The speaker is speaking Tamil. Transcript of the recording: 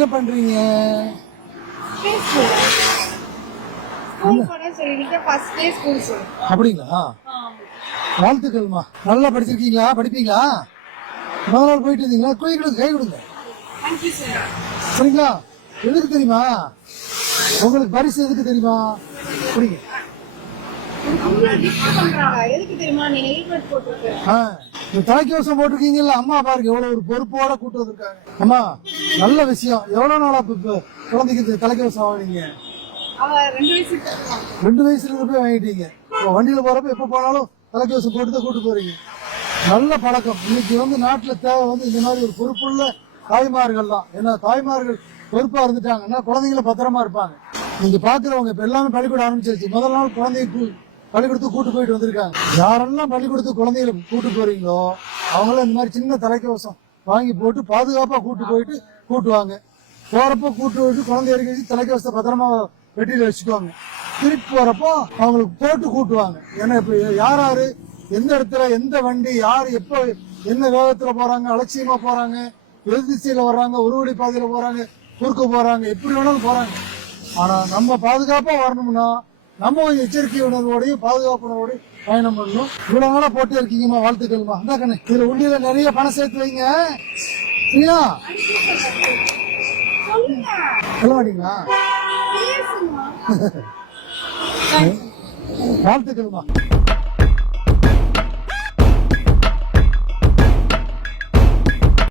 என்ன பண்றீங்க? அப்படிங்களா? வாழ்த்துக்கள்மா. நல்லா படிச்சிருக்கீங்களா? படிப்பீங்களா? முதல் நாள் போயிட்டு இருந்தீங்களா? கை கொடுங்க. சரிங்களா? எதுக்கு தெரியுமா? உங்களுக்கு பரிசு எதுக்கு தெரியுமா? புரியுங்க. தலைக்கவசம் போட்டிருக்கீங்கல்ல, அம்மா பாருங்க எவ்வளவு ஒரு பொறுப்போட கூட்டு வந்திருக்காங்க. அம்மா நல்ல விஷயம். எவ்வளவு நாளா குழந்தைக்கு தலைக்கவசம் வாங்கினீங்க? 2 வயசுல இருந்து போய் வாங்கிட்டீங்க. வண்டியில போறப்ப எப்ப போனாலும் தலைக்கவசம் போட்டு தான் கூட்டு போறீங்க. நல்ல பழக்கம். இன்னைக்கு நாட்டுல தேவை இந்த மாதிரி ஒரு பொறுப்புள்ள தாய்மார்கள் தான். ஏன்னா தாய்மார்கள் பொறுப்பா இருந்துட்டாங்கன்னா குழந்தைங்களை பத்திரமா இருப்பாங்க. நீங்க பாக்குறவங்க இப்ப எல்லாமே பள்ளிக்கூடம் ஆரம்பிச்சிருச்சு. முதல் நாள் குழந்தைக்கு பள்ளிக்கூடத்துக்கு கூட்டு போயிட்டு வந்திருக்காங்க. யாரெல்லாம் பள்ளிக்கூடத்துக்கு குழந்தைகளை கூட்டு போறீங்களோ அவங்களாம் இந்த மாதிரி சின்ன தலைக்கவசம் வாங்கி போட்டு பாதுகாப்பா கூட்டு போயிட்டு கூட்டுவாங்க. போறப்போ கூட்டு போயிட்டு குழந்தை இறக்கி தலைக்கவசத்தை பத்திரமா வெட்டியில வச்சுக்குவாங்க. திருப்பி போறப்போ அவங்களுக்கு போட்டு கூட்டுவாங்க. ஏன்னா இப்ப யாரு எந்த இடத்துல எந்த வண்டி யாரு எப்ப என்ன வேகத்துல போறாங்க, அலட்சியமா போறாங்க, எதிர் திசையில வர்றாங்க, ஒரு வழி பாதையில போறாங்க, குறுக்க போறாங்க, எப்படி வேணாலும் போறாங்க. ஆனா நம்ம பாதுகாப்பா வரணும்னா நம்ம கொஞ்சம் எச்சரிக்கை உணர்வோடையும் பாதுகாப்பு உணர்வோடையும் பயணம் பண்ணணும். இவ்வளவு நாளா போட்டே இருக்கீங்கம்மா, வாழ்த்துக்கள்மா. அந்த கண்ணு இதுல உண்டியில நிறைய பணம் சேர்த்து வைங்க. சரியா? சொல்ல மாட்டீங்களா? வாழ்த்துக்கள்மா.